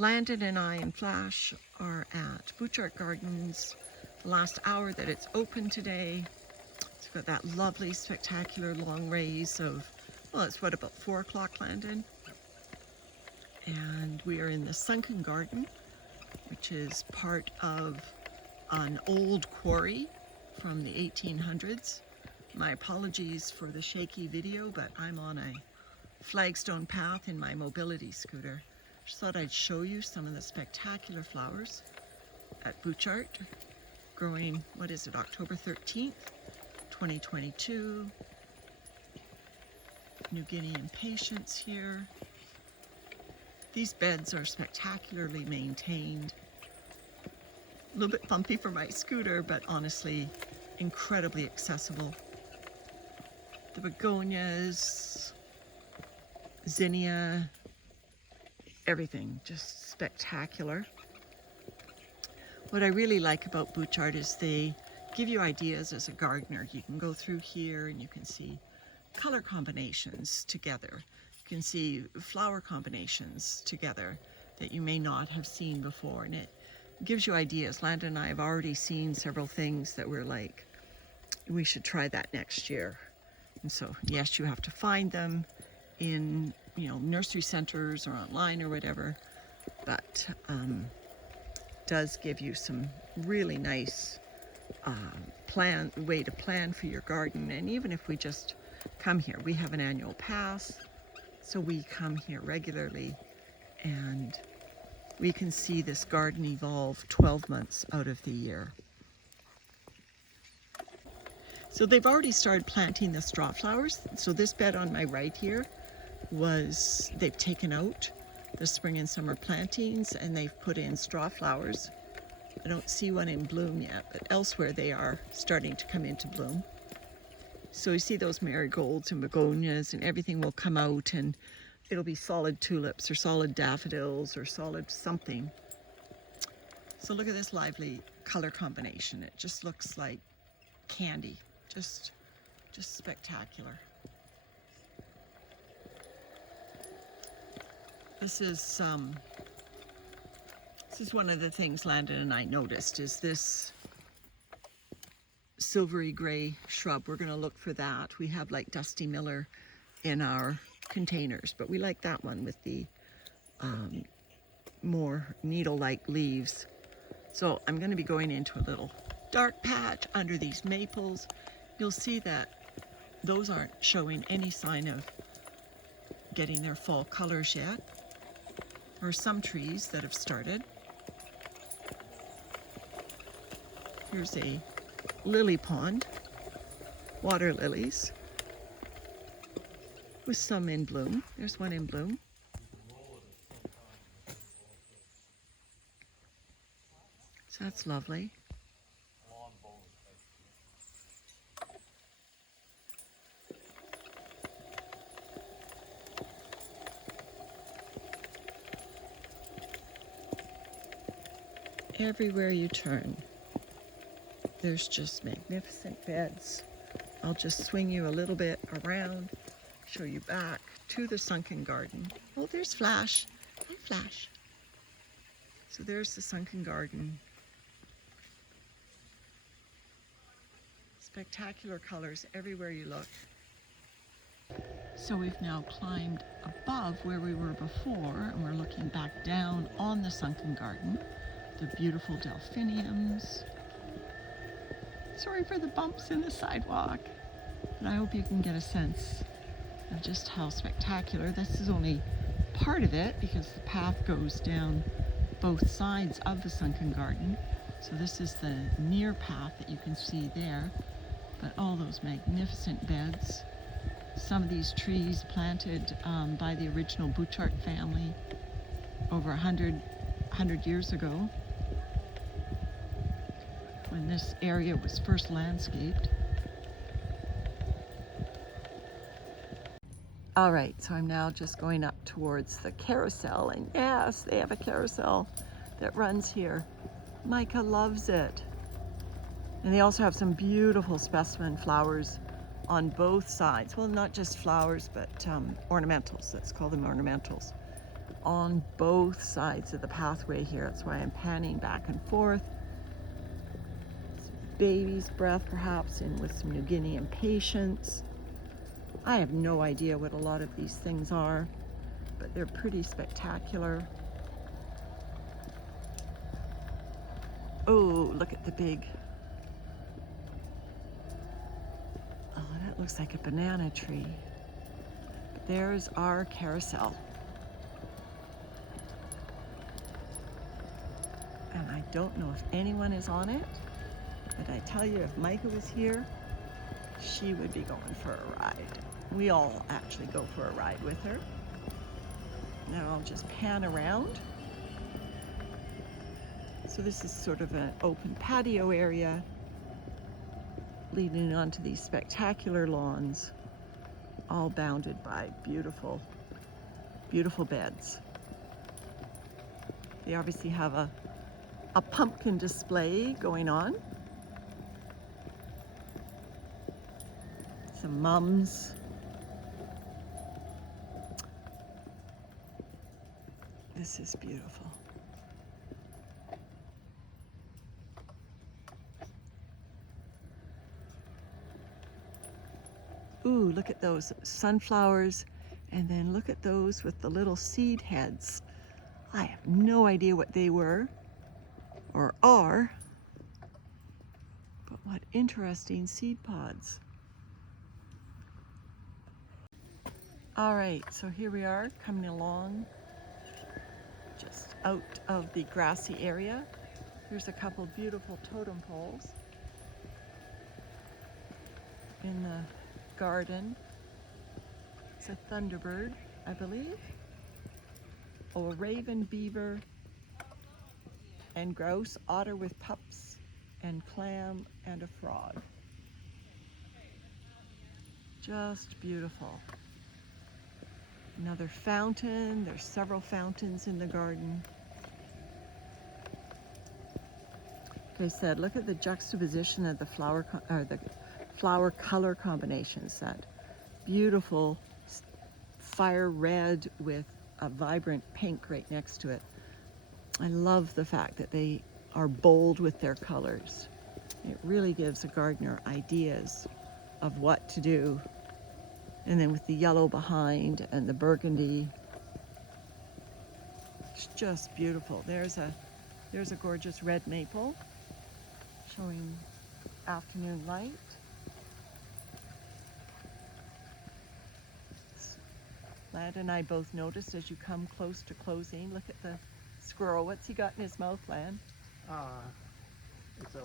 Landon and I and Flash are at Butchart Gardens the last hour that it's open today. It's got that lovely, spectacular long rays of, well, it's what, about 4 o'clock, Landon? And we are in the Sunken Garden, which is part of an old quarry from the 1800s. My apologies for the shaky video, but I'm on a flagstone path in my mobility scooter. Just thought I'd show you some of the spectacular flowers at Butchart, growing, what is it, October 13th, 2022. New Guinea impatiens here. These beds are spectacularly maintained. A little bit bumpy for my scooter, but honestly, incredibly accessible. The begonias, zinnia, everything, just spectacular. What I really like about Butchart is they give you ideas as a gardener. You can go through here and you can see color combinations together. You can see flower combinations together that you may not have seen before, and it gives you ideas. Landon and I have already seen several things that we're like, we should try that next year. And so, yes, you have to find them in, nursery centers or online or whatever, but does give you some really nice way to plan for your garden. And even if we just come here, we have an annual pass, so we come here regularly, and we can see this garden evolve 12 months out of the year. So they've already started planting the straw flowers. So this bed on my right here they've taken out the spring and summer plantings and they've put in straw flowers. I don't see one in bloom yet, but elsewhere they are starting to come into bloom. So you see those marigolds and begonias and everything will come out, and it'll be solid tulips or solid daffodils or solid something. So look at this lively color combination. It just looks like candy, just spectacular. This is one of the things Landon and I noticed, is this silvery gray shrub. We're going to look for that. We have like Dusty Miller in our containers, but we like that one with the more needle-like leaves. So I'm going to be going into a little dark patch under these maples. You'll see that those aren't showing any sign of getting their fall colors yet. There are some trees that have started. Here's a lily pond, water lilies, with some in bloom. There's one in bloom. So that's lovely. Everywhere you turn, there's just magnificent beds. I'll just swing you a little bit around, show you back to the Sunken Garden. Oh, there's Flash. Hi, Flash. So there's the Sunken Garden. Spectacular colors everywhere you look. So we've now climbed above where we were before, and we're looking back down on the Sunken Garden. The beautiful delphiniums. Sorry for the bumps in the sidewalk, but I hope you can get a sense of just how spectacular. This is only part of it because the path goes down both sides of the Sunken Garden. So this is the near path that you can see there, but all those magnificent beds. Some of these trees planted by the original Butchart family over 100 years ago, when this area was first landscaped. All right, so I'm now just going up towards the carousel, and yes, they have a carousel that runs here. Micah loves it. And they also have some beautiful specimen flowers on both sides. Well, not just flowers, but ornamentals. Let's call them ornamentals. on both sides of the pathway here. That's why I'm panning back and forth. Baby's breath perhaps in with some New Guinean patience. I have no idea what a lot of these things are, but they're pretty spectacular. Oh, look at the big, oh, that looks like a banana tree. But there's our carousel. And I don't know if anyone is on it, but I tell you, if Micah was here, she would be going for a ride. We all actually go for a ride with her. Now I'll just pan around. So this is sort of an open patio area leading onto these spectacular lawns, all bounded by beautiful, beautiful beds. They obviously have a pumpkin display going on. Some mums. This is beautiful. Ooh, look at those sunflowers, and then look at those with the little seed heads. I have no idea what they were or are, but what interesting seed pods. All right, so here we are coming along just out of the grassy area. There's a couple beautiful totem poles in the garden. It's a thunderbird, I believe. Oh, a raven, beaver, and grouse, otter with pups, and clam, and a frog. Just beautiful. Another fountain. There's several fountains in the garden. Like I said, look at the juxtaposition of the flower color combinations. That beautiful fire red with a vibrant pink right next to it. I love the fact that they are bold with their colors. It really gives a gardener ideas of what to do. And then with the yellow behind and the burgundy, it's just beautiful. There's a gorgeous red maple showing afternoon light. Lad and I both noticed as you come close to closing, look at the squirrel. What's he got in his mouth, Lad? It's a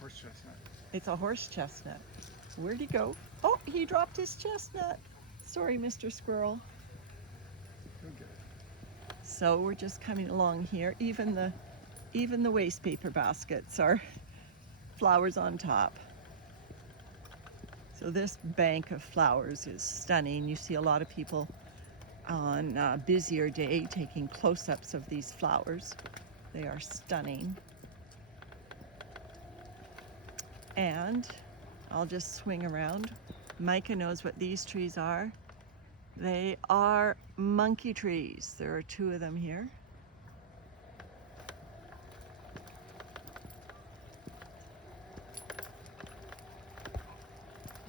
horse chestnut. It's a horse chestnut. Where'd he go? Oh, he dropped his chestnut. Sorry, Mr. Squirrel. Okay. So we're just coming along here. Even the waste paper baskets are flowers on top. So this bank of flowers is stunning. You see a lot of people on a busier day taking close-ups of these flowers. They are stunning. And I'll just swing around. Micah knows what these trees are. They are monkey trees. There are two of them here.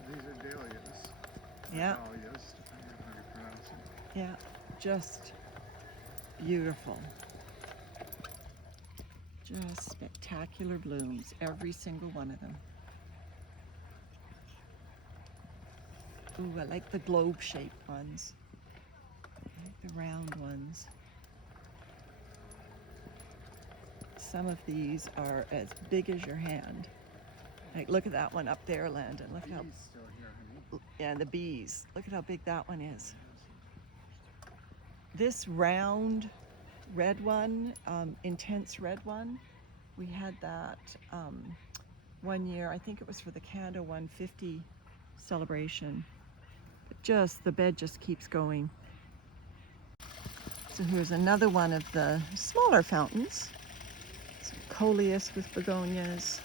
These are dahlias. Yeah. Dahlias, depending on how you pronounce it. Yeah, just beautiful. Just spectacular blooms, every single one of them. Ooh, I like the globe-shaped ones. I like the round ones. Some of these are as big as your hand. Like, look at that one up there, Landon. Look how, Bees still here, honey. yeah, the bees. Look at how big that one is. This round red one, intense red one, we had that one year. I think it was for the Canada 150 celebration. But just, the bed just keeps going. So here's another one of the smaller fountains. Some coleus with begonias.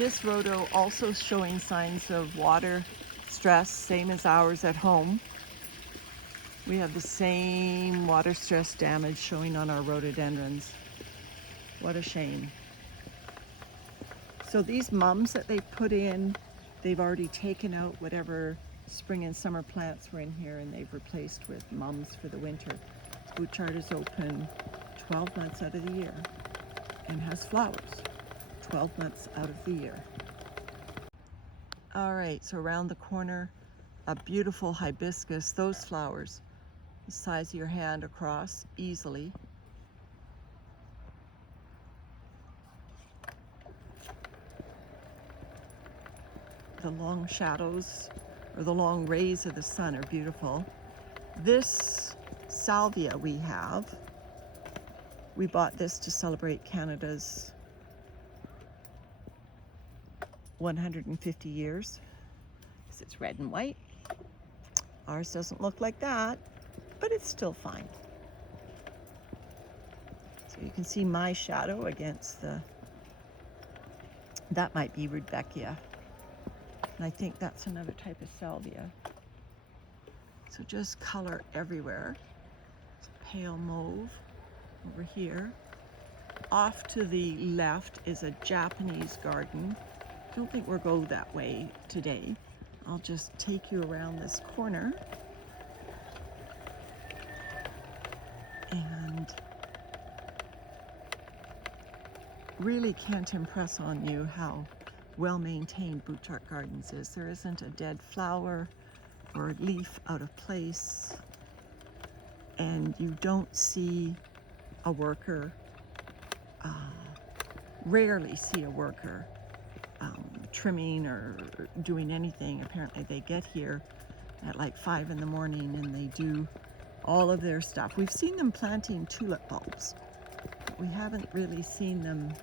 This rhodo also showing signs of water stress, same as ours at home. We have the same water stress damage showing on our rhododendrons. What a shame. So these mums that they put in, they've already taken out whatever spring and summer plants were in here, and they've replaced with mums for the winter. Butchart is open 12 months out of the year and has flowers 12 months out of the year. All right, so around the corner, a beautiful hibiscus. Those flowers, the size of your hand across, easily. The long shadows or the long rays of the sun are beautiful. This salvia we have, we bought this to celebrate Canada's 150 years. Because it's red and white. Ours doesn't look like that, but it's still fine. So you can see my shadow against the, that might be Rudbeckia. And I think that's another type of salvia. So just color everywhere. It's pale mauve over here. Off to the left is a Japanese garden. I don't think we'll go that way today. I'll just take you around this corner. And really can't impress on you how well maintained Butchart Gardens is. There isn't a dead flower or a leaf out of place, and you don't see a worker, rarely see a worker trimming or doing anything. Apparently they get here at like 5 in the morning and they do all of their stuff. We've seen them planting tulip bulbs, but we haven't really seen them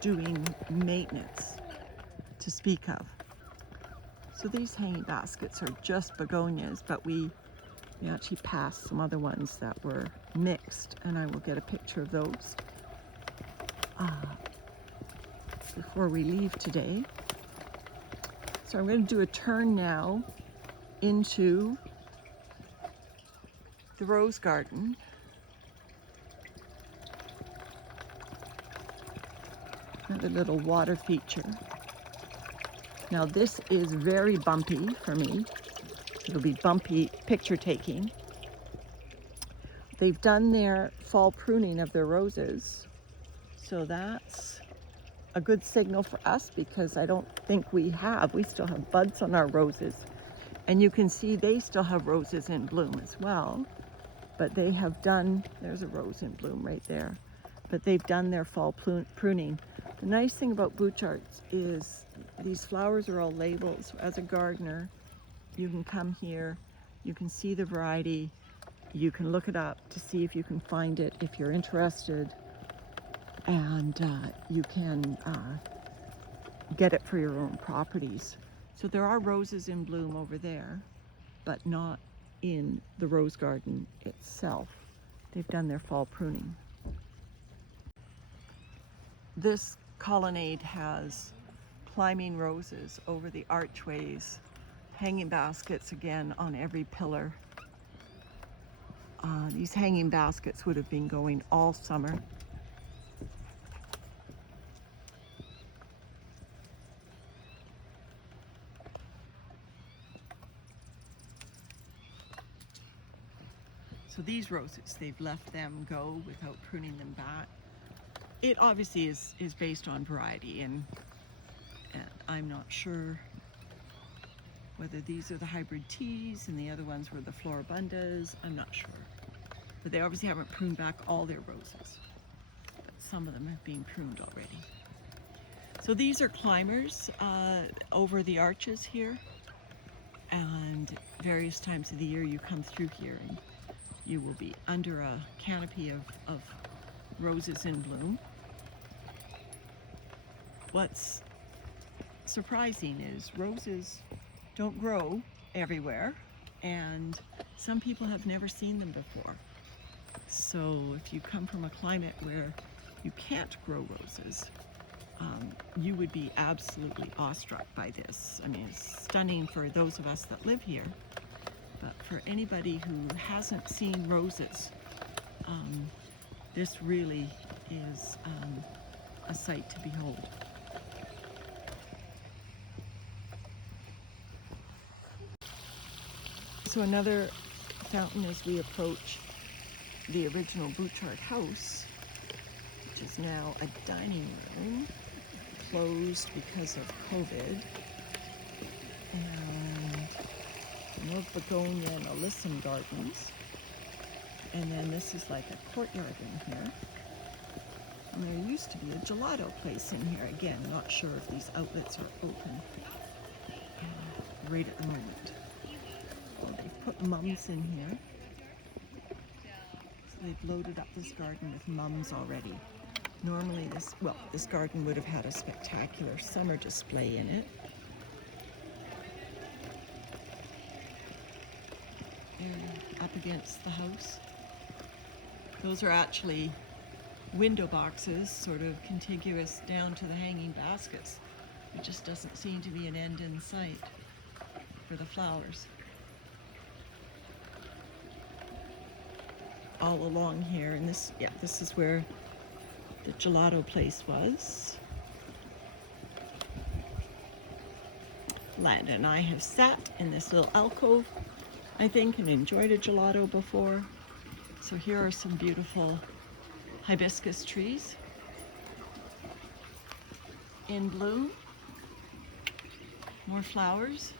doing maintenance to speak of. So these hanging baskets are just begonias, but we actually passed some other ones that were mixed, and I will get a picture of those before we leave today. So I'm going to do a turn now into the rose garden. Another little water feature. Now this is very bumpy for me. It'll be bumpy picture taking. They've done their fall pruning of their roses, so that's a good signal for us, because I don't think we still have buds on our roses. And you can see they still have roses in bloom as well, but they have done, there's a rose in bloom right there, but they've done their fall pruning. The nice thing about Butcharts is these flowers are all labeled, so as a gardener, you can come here, you can see the variety, you can look it up to see if you can find it if you're interested, and you can get it for your own properties. So there are roses in bloom over there, but not in the rose garden itself. They've done their fall pruning. This colonnade has climbing roses over the archways, hanging baskets again on every pillar. These hanging baskets would have been going all summer. So these roses, they've left them go without pruning them back. It obviously is based on variety, and I'm not sure whether these are the hybrid teas and the other ones were the floribundas. I'm not sure. But they obviously haven't pruned back all their roses. But some of them have been pruned already. So these are climbers over the arches here. And various times of the year you come through here and you will be under a canopy of roses in bloom. What's surprising is roses don't grow everywhere, and some people have never seen them before. So if you come from a climate where you can't grow roses, you would be absolutely awestruck by this. I mean, it's stunning for those of us that live here, but for anybody who hasn't seen roses, this really is a sight to behold. So another fountain as we approach the original Butchart house, which is now a dining room, closed because of COVID. And more begonia and alyssum gardens. And then this is like a courtyard in here. And there used to be a gelato place in here. Again, not sure if these outlets are open right at the moment. Well, they've put mums in here. So they've loaded up this garden with mums already. Normally this garden would have had a spectacular summer display in it. And up against the house. Those are actually window boxes, sort of contiguous down to the hanging baskets. It just doesn't seem to be an end in sight for the flowers. All along here, and this is where the gelato place was. Landa and I have sat in this little alcove, I think, and enjoyed a gelato before. So here are some beautiful hibiscus trees in bloom. More flowers.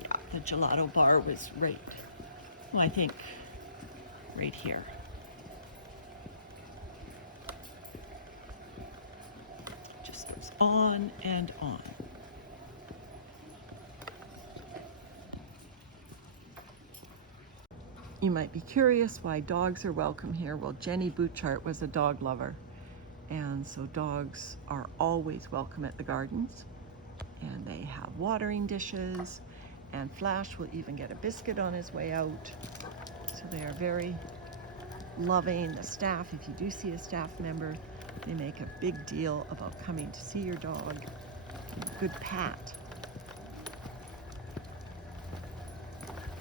Yeah, the gelato bar was right, well, I think right here. Just goes on and on. You might be curious why dogs are welcome here. Well, Jenny Butchart was a dog lover, and so dogs are always welcome at the gardens. And they have watering dishes, and Flash will even get a biscuit on his way out. So they are very loving. The staff, if you do see a staff member, they make a big deal about coming to see your dog. Good pat.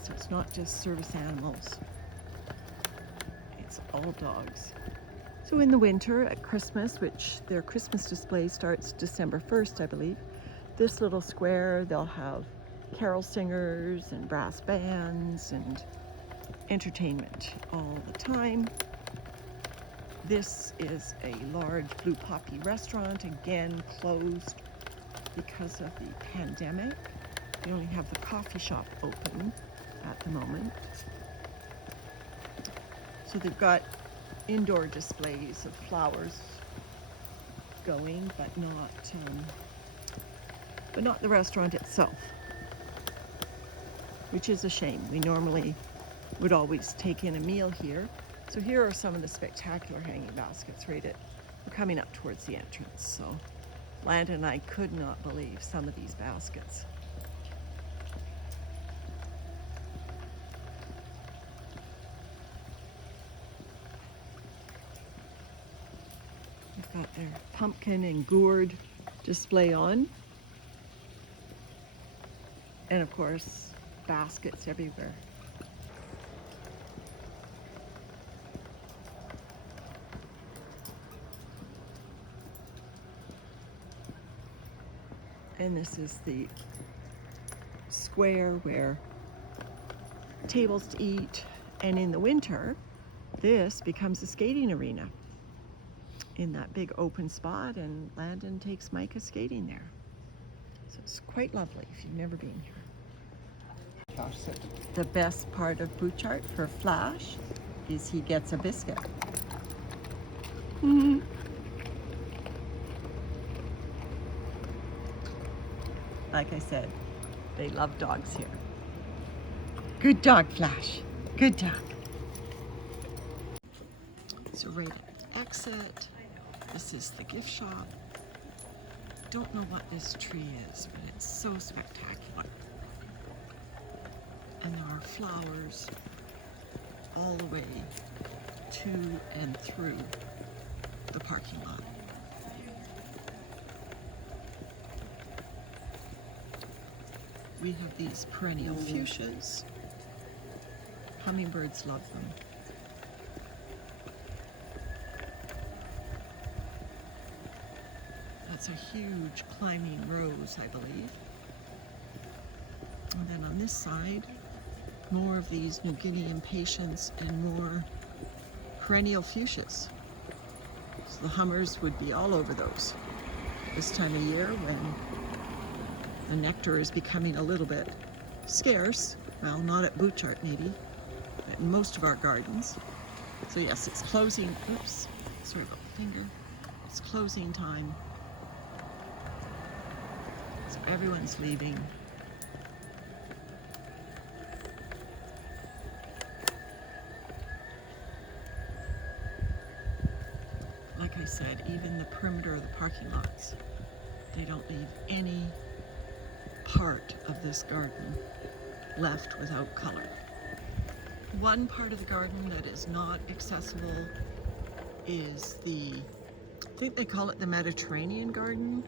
So it's not just service animals, it's all dogs. So in the winter at Christmas, which their Christmas display starts December 1st, I believe, this little square, they'll have carol singers and brass bands and entertainment all the time. This is a large Blue Poppy restaurant, again closed because of the pandemic. They only have the coffee shop open at the moment. So they've got indoor displays of flowers going, but not the restaurant itself, which is a shame. We normally would always take in a meal here. So here are some of the spectacular hanging baskets we're coming up towards the entrance. So Landa and I could not believe some of these baskets. They've got their pumpkin and gourd display on. And of course, baskets everywhere. And this is the square where tables to eat, and in the winter, this becomes a skating arena in that big open spot, and Landon takes Micah skating there. So it's quite lovely if you've never been here. Flash sit. The best part of Butchart for Flash is he gets a biscuit. Like I said, they love dogs here. Good dog, Flash. Good dog. So right at the exit, this is the gift shop. Don't know what this tree is, but it's so spectacular. And there are flowers all the way to and through the parking lot. We have these perennial fuchsias. Hummingbirds love them. That's a huge climbing rose, I believe. And then on this side, more of these New Guinea impatiens and more perennial fuchsias. So the hummers would be all over those this time of year when the nectar is becoming a little bit scarce. Well, not at Butchart maybe, but in most of our gardens. So yes, it's closing, oops, sorry about the finger. It's closing time. So everyone's leaving. Like I said, even the perimeter of the parking lots, they don't leave any part of this garden left without color. One part of the garden that is not accessible is I think they call it the Mediterranean garden.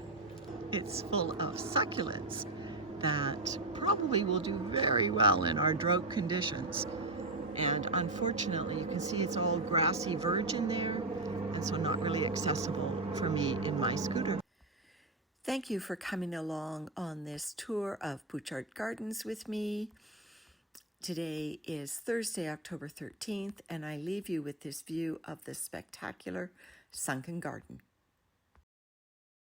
It's full of succulents that probably will do very well in our drought conditions. And unfortunately, you can see it's all grassy verge in there, and so not really accessible for me in my scooter. Thank you for coming along on this tour of Butchart Gardens with me. Today is Thursday, October 13th, and I leave you with this view of the spectacular Sunken Garden.